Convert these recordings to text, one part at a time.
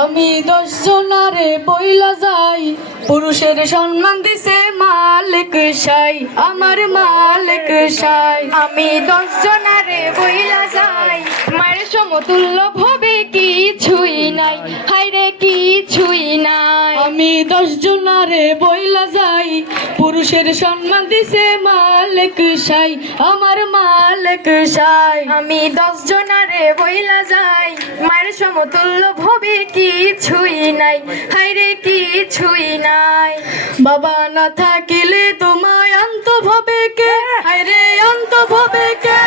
আমি 10 জনারে বইলা যাই, পুরুষের সম্মান দিছে মালিক সাই, আমার মালিক সাই। আমি 10 জনারে বইলা যাই, মায়ের সমতুল্য ভবে কিছুই নাই, হায়রে কিছুই নাই। আমি 10 জনারে বইলা যাই, পুরুষের সম্মান দিছে মালিক সাই, আমার মালিক সাই। আমি 10 জনারে বইলা যাই, মায়ের সমতুল্য ভবে কিছুই নাই, হায়রে কিছুই নাই। বাবা না থাকিলে তোমায় অন্ত ভবে কে, হায়রে অন্ত ভবে কে।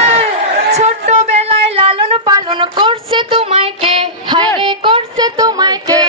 ছোট্টবেলায় লালন পালন করছে তোমায় কে, হায়রে করছে তোমায় কে।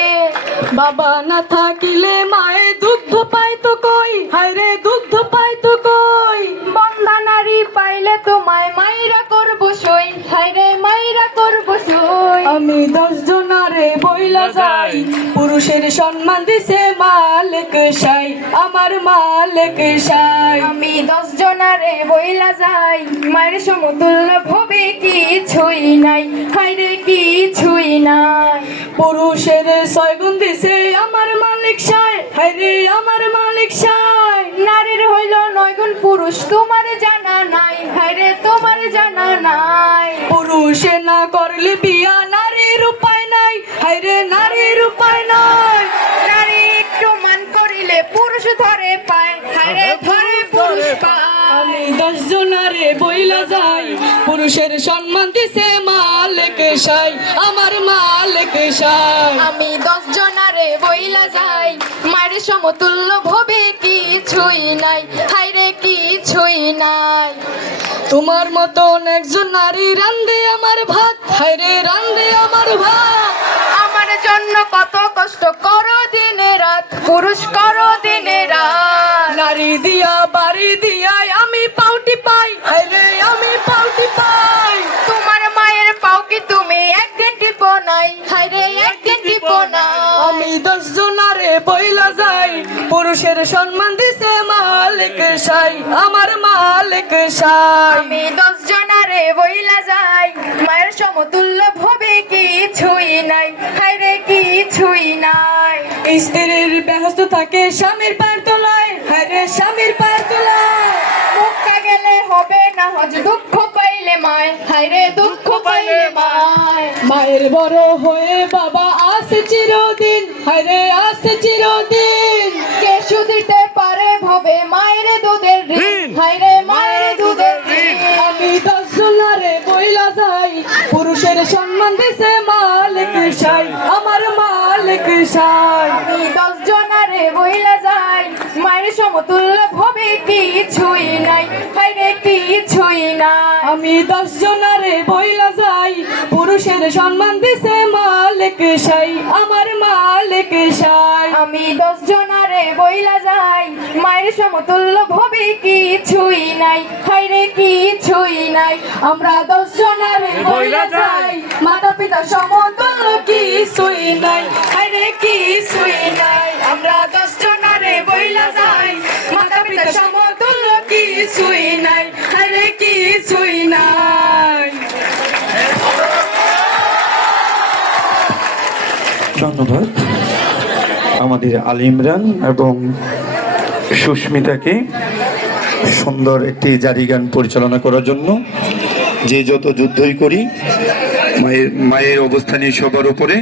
বাবা না থাকিলে মায়ে দুগ্ধ পাইতো কই, হায়রে দুগ্ধ পাইতো কই। বন্ধা নারী পাইলে তোমায় মাইরা করবো সই, হায়রে মাইরা করবো সই। আমি 10 জনারে বইলা যাই, পুরুষের সম্মান দিছে মালিক সাই, আমার মালিক সাই। আমি 10 জনারে বইলা যাই, মায়ের সমতুল্য ভবে কিছুই নাই, হায়রে কিছুই নাই। পুরুষের 6 গুণ দিছে আমার মালিক সাই, হায়রে আমার মালিক সাই। নারীর হইল 9 গুণ পুরুষ, তোমার জানা নাই, হায়রে তোমার জানা নাই। পুরুষে না করলে বিয়া নারীর উপায় নাই, হায়রে নারীর উপায় নাই। নারী একটু মান করিলে পুরুষ ধরে পায়, হায়রে ধরে পুরুষ পায়। আমি 10 জনারে বইলা যাই, পুরুষের সম্মান দিছে মালিক সাই, আমার মালিক সাই। আমি 10 জনারে বইলা যাই, মায়ের সমতুল্য ভবে কিছুই নাই, হায়রে কিছুই নাই। তোমার মতন একজন নারী রান্ধে আমার ভাত, হায়রে রান্ধে আমার ভাত। আমার জন্য কত কষ্ট করো দিনে রাত, পুরুষ করো দিনে রাত। নারী দিয়া বাড়ি দিয়াই আমি পাউটি পাই, হায়রে আমি পাউটি পাই। তোমার মায়ের পাও কি তুমি একদিন টিপো নাই, হায়রে একদিন টিপো নাই। আমি 10 জনারে বইলা যাই, পুরুষের সম্মান দিছে মালিক সাই, আমার মালিক সাই। আমি 10 জনারে বইলা যাই, মায়ের সমতুল্য ভবে কিছুই নাই, হায়রে কিছুই নাই। স্ত্রীর ব্যস্ত থাকে স্বামীর পায়ের তলায়, হায়রে স্বামীর পায়ের তলায়। মক্কা গেলে হবে না হজ, দুঃখ পাইলে মায়, হায়রে দুঃখ পাইলে মায়। মায়ের বড় হয়ে বাবা আছে চিরদিন, হায়রে আছে চিরদিন। কে শুধিতে পারে ভবে মায়ের দুধের ঋণ, হায়রে মায়ের দুধের ঋণ। আমি 10 জনারে বইলা যাই, পুরুষের সম্মান দিছে মালিক সাই, আমার মালিক সাই। আমি 10 জনারে বইলা যাই, মায়ের সমতুল্য ভবে কিছুই নাই, হায়রে কিছুই নাই। আমি 10 জনারে বইলা যাই, পুরুষের সম্মান দিছে মালিক সাই, আমার মালিক সাই। আমি 10 জনারে বইলা যাই, মায়ের সমতুল্য ভবে কিছুই নাই, হায়রে কিছুই নাই। আমরা 10 জনারে বইলা যাই, মাতা পিতা সমতুল্য কিছুই নাই, হায়রে কিছুই নাই। আমরা 10 জনারে বইলা যাই, মাতা পিতা সমতুল্য কিছুই নাই, হায়রে কিছুই নাই। ধন্যবাদ আমাদের আলী ইমরান এবং সুস্মিতাকে সুন্দর একটি জারি গান পরিচালনা করার জন্য। যে যত যুদ্ধই করি, মায়ের অবস্থানই সবার উপরে,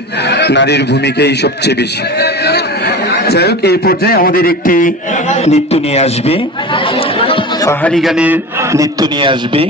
নারীর ভূমিকাই সবচেয়ে বেশি। যাই হোক, এই পর্যায়ে আমাদের একটি নৃত্য নিয়ে আসবে, পাহাড়ি গানের নৃত্য নিয়ে আসবে।